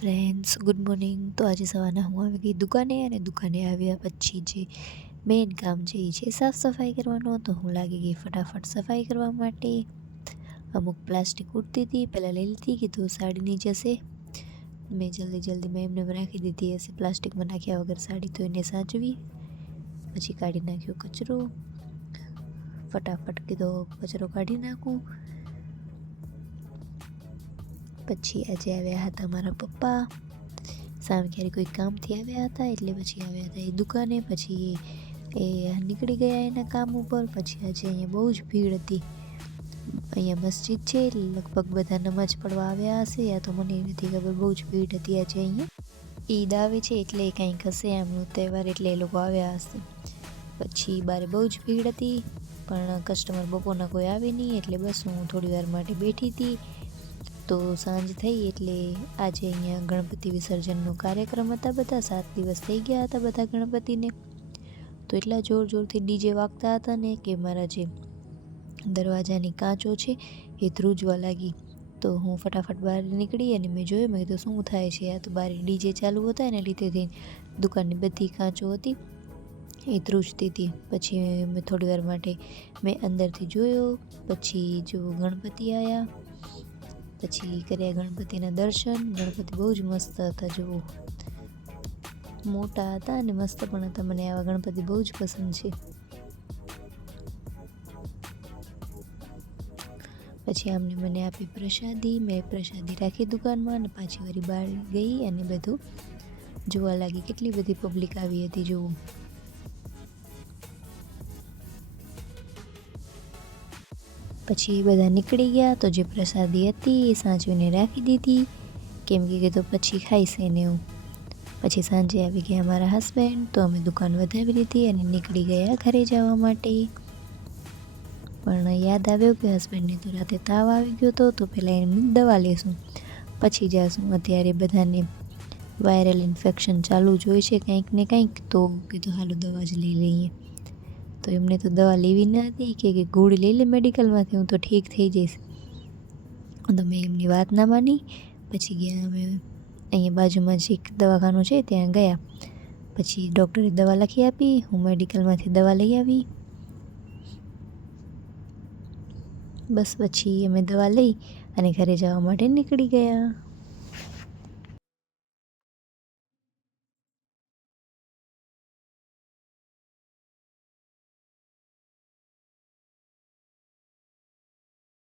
Friends, good morning. તો આજે સવારના હું આવી ગઈ દુકાને, અને દુકાને આવ્યા પછી જે મેઇન કામ છે એ છે સાફ સફાઈ કરવાનો. તો હું લાગી ગઈ ફટાફટ સફાઈ કરવા માટે. અમુક પ્લાસ્ટિક ઉડતી હતી, પહેલાં લઈ લીધી, કીધું સાડીની જશે. મેં જલ્દી એમને રાખી દીધી હશે પ્લાસ્ટિકમાં નાખ્યા વગર સાડી, તો એને સાચવી. પછી કાઢી નાખ્યો કચરો. ફટાફટ કીધો કચરો કાઢી નાખું. પછી આજે આવ્યા હતા મારા પપ્પા. સામે ક્યારે કોઈ કામથી આવ્યા હતા, એટલે પછી આવ્યા હતા એ દુકાને. પછી એ નીકળી ગયા એના કામ ઉપર. પછી આજે અહીંયા બહુ જ ભીડ હતી. અહીંયા મસ્જિદ છે, લગભગ બધા નમાઝ પડવા આવ્યા હશે, યા તો મને નથી ખબર. બહુ જ ભીડ હતી આજે અહીંયા. ઈદ આવે છે એટલે કંઈક હશે એમનો તહેવાર, એટલે એ લોકો આવ્યા હશે. પછી બારે બહુ જ ભીડ હતી, પણ કસ્ટમર બપોરના કોઈ આવે નહીં, એટલે બસ હું થોડી વાર માટે બેઠી હતી. તો સાંજ થઈ એટલે આજે અહીંયા ગણપતિ વિસર્જનનો કાર્યક્રમ હતા. બધા 7 દિવસ થઈ ગયા હતા બધા ગણપતિને. તો એટલા જોરથી ડીજે વાગતા હતા ને કે મારા જે દરવાજાની કાચો છે એ ધ્રુજવા લાગી. તો હું ફટાફટ બહાર નીકળી અને મેં જોયું, મેં કીધું શું થાય છે આ? તો બહાર ડીજે ચાલુ હતા, એને લીધે દુકાનની બધી કાચો હતી એ ધ્રુજતી હતી. પછી મેં થોડી વાર માટે મેં અંદરથી જોયો. પછી જો ગણપતિ આવ્યા, પછી કર્યા ગણપતિના દર્શન. ગણપતિ બહુ જ મસ્ત હતા, જુઓ, મોટા હતા અને મસ્ત પણ હતા. મને આવા ગણપતિ બહુ જ પસંદ છે. પછી આમને મને આપી પ્રસાદી. મેં પ્રસાદી રાખી દુકાનમાં, અને પાછી વારી બહાર ગઈ અને બધું જોવા લાગી. કેટલી બધી પબ્લિક આવી હતી, જુઓ. પછી બધા નીકળી ગયા. તો જે પ્રસાદી હતી એ સાચવીને રાખી દીધી, કેમ કે કીધું પછી ખાઈશ એને એવું. પછી સાંજે આવી ગયા મારા હસબન્ડ. તો અમે દુકાન વધાવી લીધી અને નીકળી ગયા ઘરે જવા માટે. પણ યાદ આવ્યું કે હસબન્ડને તો રાતે તાવ આવી ગયો હતો, તો પહેલાં એમની દવા લેશું, પછી જાશું. અત્યારે બધાને વાયરલ ઇન્ફેક્શન ચાલુ જ હોય છે કંઈક ને કંઈક, તો કીધું હાલો દવા જ લઈ લઈએ. તો એમને તો દવા લેવી ન હતી, કે ગોળી લઈ લે મેડિકલમાંથી, હું તો ઠીક થઈ જઈશ. તો મેં એમની વાત ના માની. પછી ગયા અમે અહીંયા બાજુમાં જ એક દવાખાનું છે ત્યાં ગયા. પછી ડૉક્ટરે દવા લખી આપી, હું મેડિકલમાંથી દવા લઈ આવી. બસ પછી અમે દવા લઈ અને ઘરે જવા માટે નીકળી ગયા.